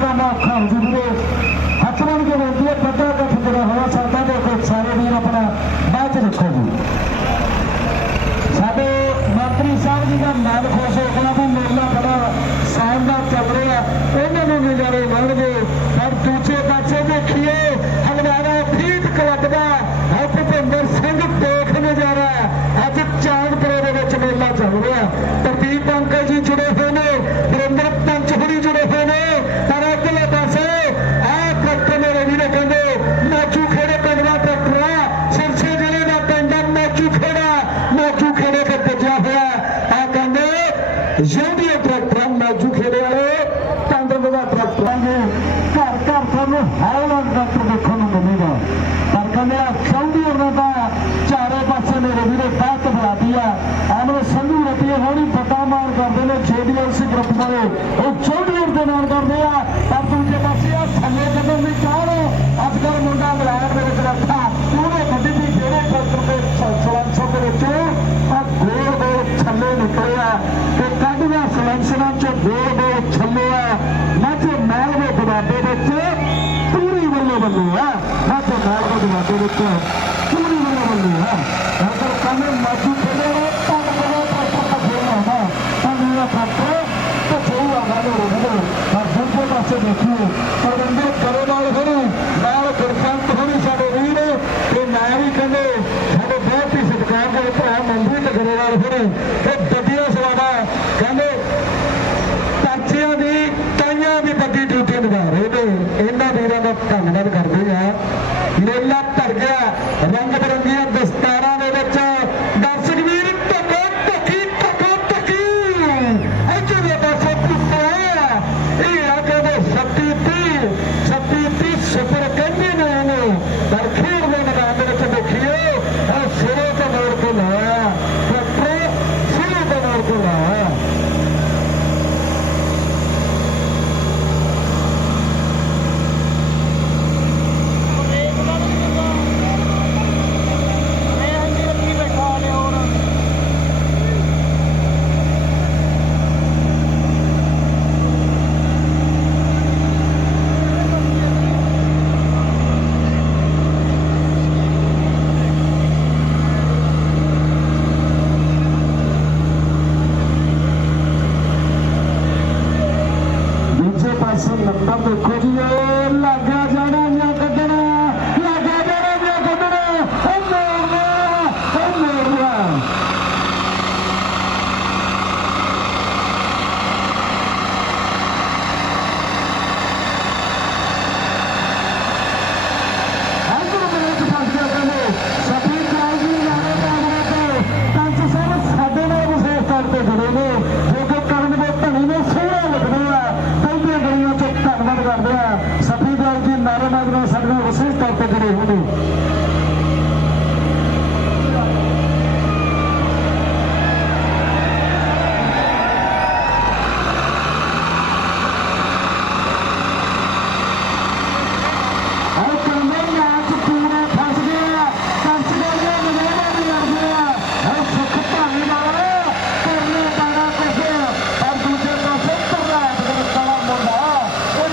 ਕਰਨਾ ਔਖਾ ਹੋ ਜੂਗੇ ਹੱਥ ਮੰਨ ਕੇ ਬੇਨਤੀ ਹੈ, ਪੱਧਰਾ ਇਕੱਠ ਜਿਹੜਾ ਹੋਇਆ ਸਰਦਾਂ ਦੇ ਕੋਲ ਸਾਰੇ ਵੀਰ ਆਪਣਾ ਬਾਅਦ ਚ ਰੱਖੋ ਜੀ। ਸਾਡੇ ਮੰਤਰੀ ਸਾਹਿਬ ਜੀ ਦਾ ਮਨ ਖੁਸ਼ ਹੋ ਗਿਆ ਵੀ ਮੇਲਾ ਬੜਾ ਸ਼ਾਨਦਾਰ ਚੱਲ ਰਿਹਾ। ਉਹਨਾਂ ਨੂੰ ਨਜ਼ਾਰੇ ਮਿਲਣਗੇ। যে ਗੋਲ ਗੋਲ ਛੱਲੇ ਆ। ਮਾਝੇ ਮਹਿਲ ਦੇ ਦਵਾਬੇ ਵਿੱਚ ਪੂਰੀ ਵੱਲੋਂ ਵੱਲੋਂ ਆ। ਮਾਝੇ ਮਹਿਲ ਦੇ ਦਵਾਬੇ ਵਿੱਚ ਪੂਰੀ ਵੱਲੋਂ ਵੱਲੋਂ ਆ। ਅਗਰ ਕੰਨੇ ਮਾਝੂ ਖੇਲੇ ਨਾ ਤਾਂ ਕੋਲ ਪ੍ਰਸ਼ਨ ਤਾਂ ਖੇਲਣਾ ਹੁੰਦਾ ਤਾਂ ਮੇਰਾ ਫੱਟਰ ਤਾਂ ਸਹੀ ਆ ਗਾ ਲੋ ਰੋਗੋ ਪਰ ਦੂਜੇ ਪਾਸੇ ਦੇਖੋ ਪਰਵੰਦਰ ਕਰੋ ਨਾਲ ਖੜੂ ਨਾਲ ਗੁਰਸੰਤ ਖੜੂ ਸਾਡੇ ਵੀਰ। ਤੇ ਮੈਂ ਵੀ ਕਹਿੰਦੇ, ਸਾਡੇ ਬਹੁਤ ਹੀ ਸਤਿਕਾਰ ਦੇ ਭਰਾ ਮੰਦੀ ਟਕਰੇ ਨਾਲ ਖੜੂ ਦਾ ਧੰਨਵਾਦ ਕਰਦੇ ਆ ਮੇਲਾ ਭਰ ਗਿਆ। Sunna Public Radio.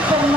kung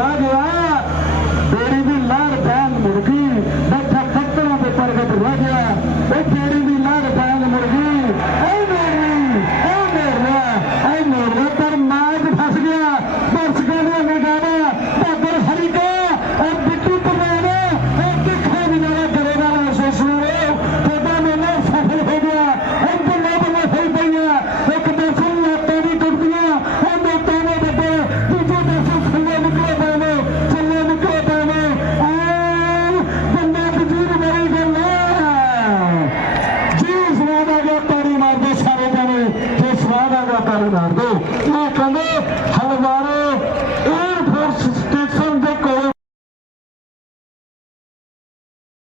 Vai, vai. ಕಾರಣ ಅದು